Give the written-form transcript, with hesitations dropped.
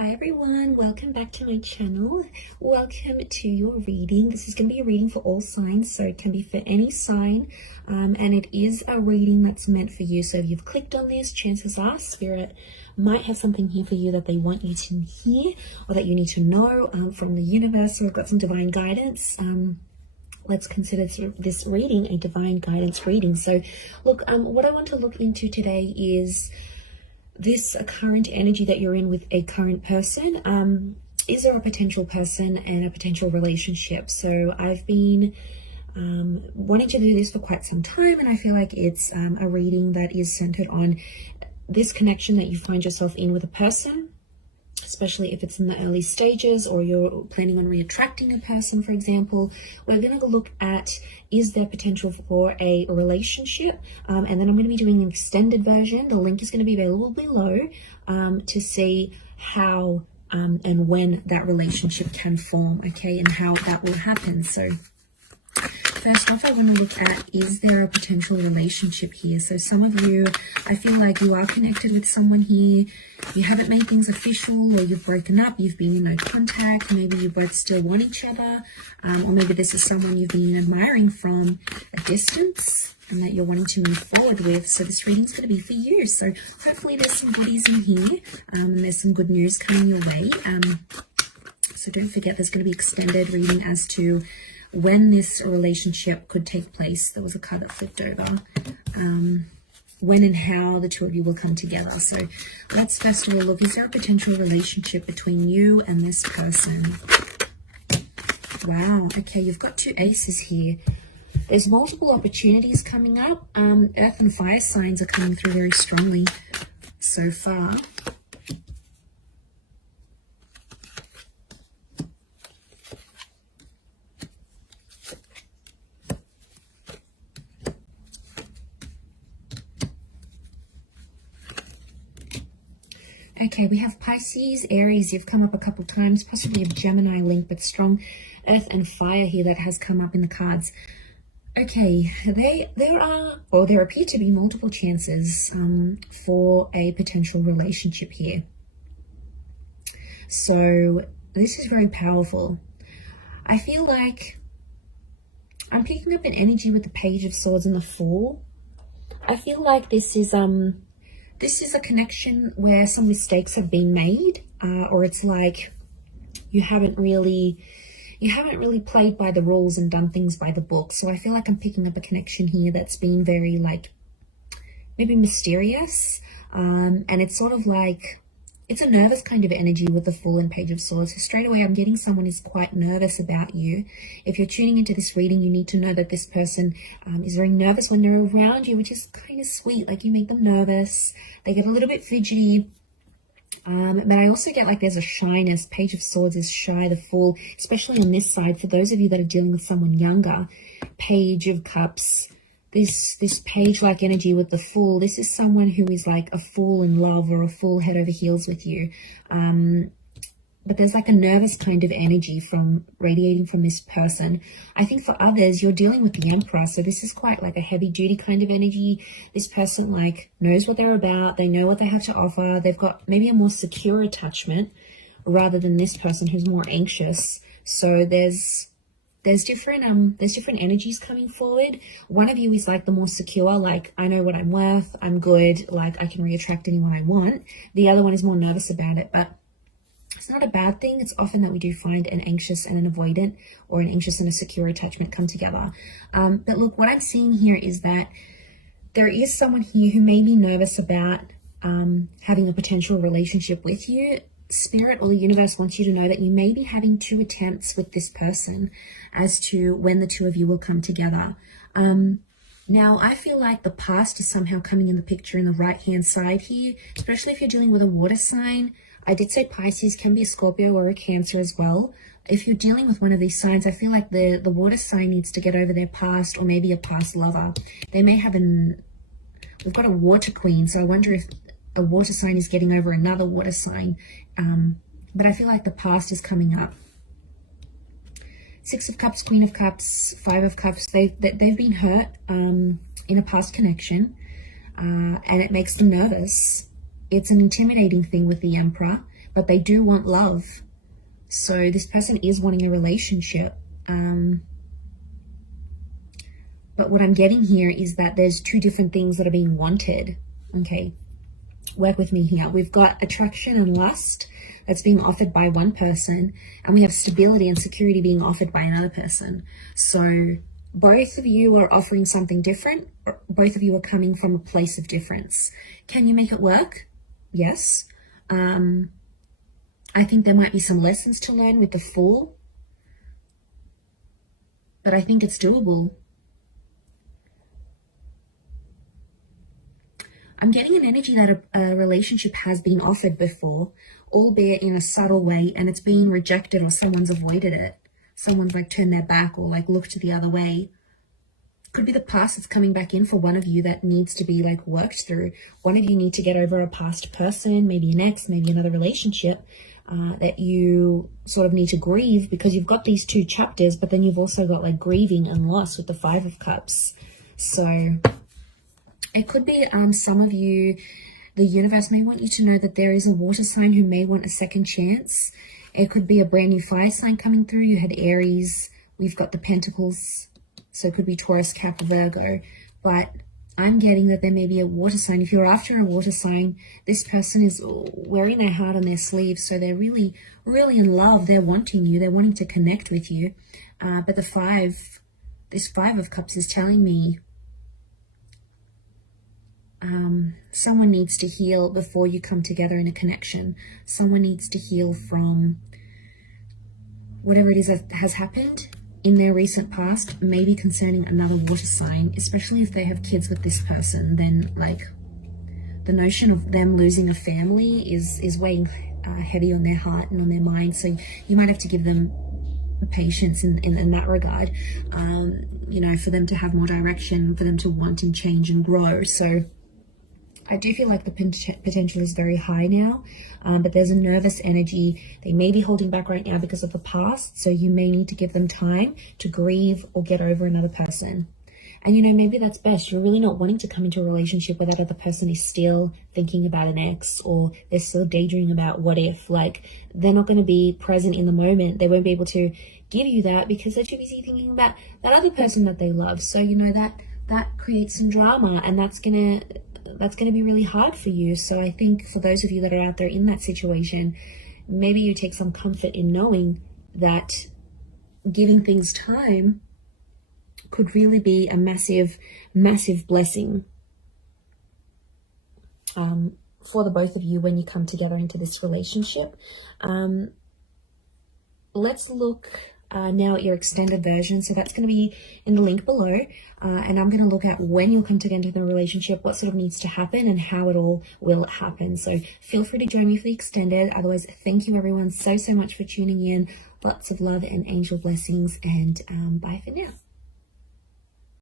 Hi everyone, welcome back to my channel. Welcome to your reading. This is going to be a reading for all signs, so it can be for any sign, and it is a reading that's meant for you. So if you've clicked on this, chances are Spirit might have something here for you that they want you to hear or that you need to know from the universe. So I've got some divine guidance. Let's consider this reading a divine guidance reading. So look, what I want to look into today is this current energy that you're in with a current person. Is there a potential person and a potential relationship? So I've been wanting to do this for quite some time, and I feel like it's a reading that is centered on this connection that you find yourself in with a person, especially if it's in the early stages or you're planning on re-attracting a person, for example. We're going to look at, is there potential for a relationship? And then I'm going to be doing an extended version. The link is going to be available below to see how and when that relationship can form, okay, and how that will happen. So first off, I want to look at, is there a potential relationship here? So some of you, I feel like you are connected with someone here. You haven't made things official, or you've broken up, you've been in no contact, maybe you both still want each other, or maybe this is someone you've been admiring from a distance and that you're wanting to move forward with. So this reading's going to be for you. So hopefully there's some goodies in here, and there's some good news coming your way. So don't forget, there's going to be extended reading as to when this relationship could take place. There was a card that flipped over. When and how the two of you will come together. So let's first of all look, is there a potential relationship between you and this person? Wow, okay, you've got two aces here. There's multiple opportunities coming up. Earth and fire signs are coming through very strongly so far. Okay, we have Pisces, Aries. You've come up a couple times, possibly a Gemini link, but strong earth and fire here that has come up in the cards. Okay, there appear to be multiple chances for a potential relationship here. So this is very powerful. I feel like I'm picking up an energy with the Page of Swords and the Fool. I feel like this is a connection where some mistakes have been made, or it's like you haven't really played by the rules and done things by the book. So I feel like I'm picking up a connection here that's been very, like, maybe mysterious, and it's sort of like, it's a nervous kind of energy with the Fool and Page of Swords. So straight away, I'm getting someone who's quite nervous about you. If you're tuning into this reading, you need to know that this person is very nervous when they're around you, which is kind of sweet. Like, you make them nervous. They get a little bit fidgety. But I also get like there's a shyness. Page of Swords is shy. The Fool, especially on this side, for those of you that are dealing with someone younger. Page of Cups. This page-like energy with the Fool, this is someone who is like a fool in love or a fool head over heels with you. But there's like a nervous kind of energy from radiating from this person. I think for others, you're dealing with the Emperor. So this is quite like a heavy duty kind of energy. This person like knows what they're about. They know what they have to offer. They've got maybe a more secure attachment rather than this person who's more anxious. So there's different energies coming forward. One of you is like the more secure, like, I know what I'm worth, I'm good, like I can re-attract anyone I want. The other one is more nervous about it, but it's not a bad thing. It's often that we do find an anxious and an avoidant, or an anxious and a secure attachment come together. But look, what I'm seeing here is that there is someone here who may be nervous about having a potential relationship with you. Spirit or the universe wants you to know that you may be having two attempts with this person as to when the two of you will come together. Now, I feel like the past is somehow coming in the picture in the right-hand side here, especially if you're dealing with a water sign. I did say Pisces can be a Scorpio or a Cancer as well. If you're dealing with one of these signs, I feel like the water sign needs to get over their past, or maybe a past lover. They may have we've got a water queen, so I wonder if a water sign is getting over another water sign. But I feel like the past is coming up. Six of Cups, Queen of Cups, Five of Cups. They've been hurt in a past connection, and it makes them nervous. It's an intimidating thing with the Emperor, but they do want love. So this person is wanting a relationship. But what I'm getting here is that there's two different things that are being wanted. Okay, work with me here. We've got attraction and lust that's being offered by one person, and we have stability and security being offered by another person. So both of you are offering something different. Both of you are coming from a place of difference. Can you make it work? Yes. I think there might be some lessons to learn with the Fool, but I think it's doable. I'm getting an energy that a relationship has been offered before, albeit in a subtle way, and it's being rejected, or someone's avoided it. Someone's like turned their back or like looked the other way. Could be the past that's coming back in for one of you that needs to be like worked through. One of you need to get over a past person, maybe an ex, maybe another relationship that you sort of need to grieve, because you've got these two chapters, but then you've also got like grieving and loss with the Five of Cups. So it could be some of you, the universe may want you to know that there is a water sign who may want a second chance. It could be a brand new fire sign coming through. You had Aries, we've got the Pentacles, so it could be Taurus, Cap, Virgo. But I'm getting that there may be a water sign. If you're after a water sign, this person is wearing their heart on their sleeve, so they're really, really in love. They're wanting you. They're wanting to connect with you. But this Five of Cups is telling me someone needs to heal before you come together in a connection. Someone needs to heal from whatever it is that has happened in their recent past, maybe concerning another water sign, especially if they have kids with this person. Then like the notion of them losing a family is weighing heavy on their heart and on their mind. So you might have to give them patience in that regard, you know, for them to have more direction, for them to want and change and grow. So I do feel like the potential is very high now, but there's a nervous energy. They may be holding back right now because of the past, so you may need to give them time to grieve or get over another person. And, you know, maybe that's best. You're really not wanting to come into a relationship where that other person is still thinking about an ex, or they're still daydreaming about what if. Like, they're not going to be present in the moment. They won't be able to give you that because they're too busy thinking about that other person that they love. So, you know, that creates some drama, and that's going to be really hard for you. So I think for those of you that are out there in that situation, maybe you take some comfort in knowing that giving things time could really be a massive, massive blessing for the both of you when you come together into this relationship. Let's look now at your extended version. So that's going to be in the link below. And I'm going to look at when you'll come together in the relationship, what sort of needs to happen, and how it all will happen. So feel free to join me for the extended. Otherwise, thank you everyone so much for tuning in. Lots of love and angel blessings, and bye for now.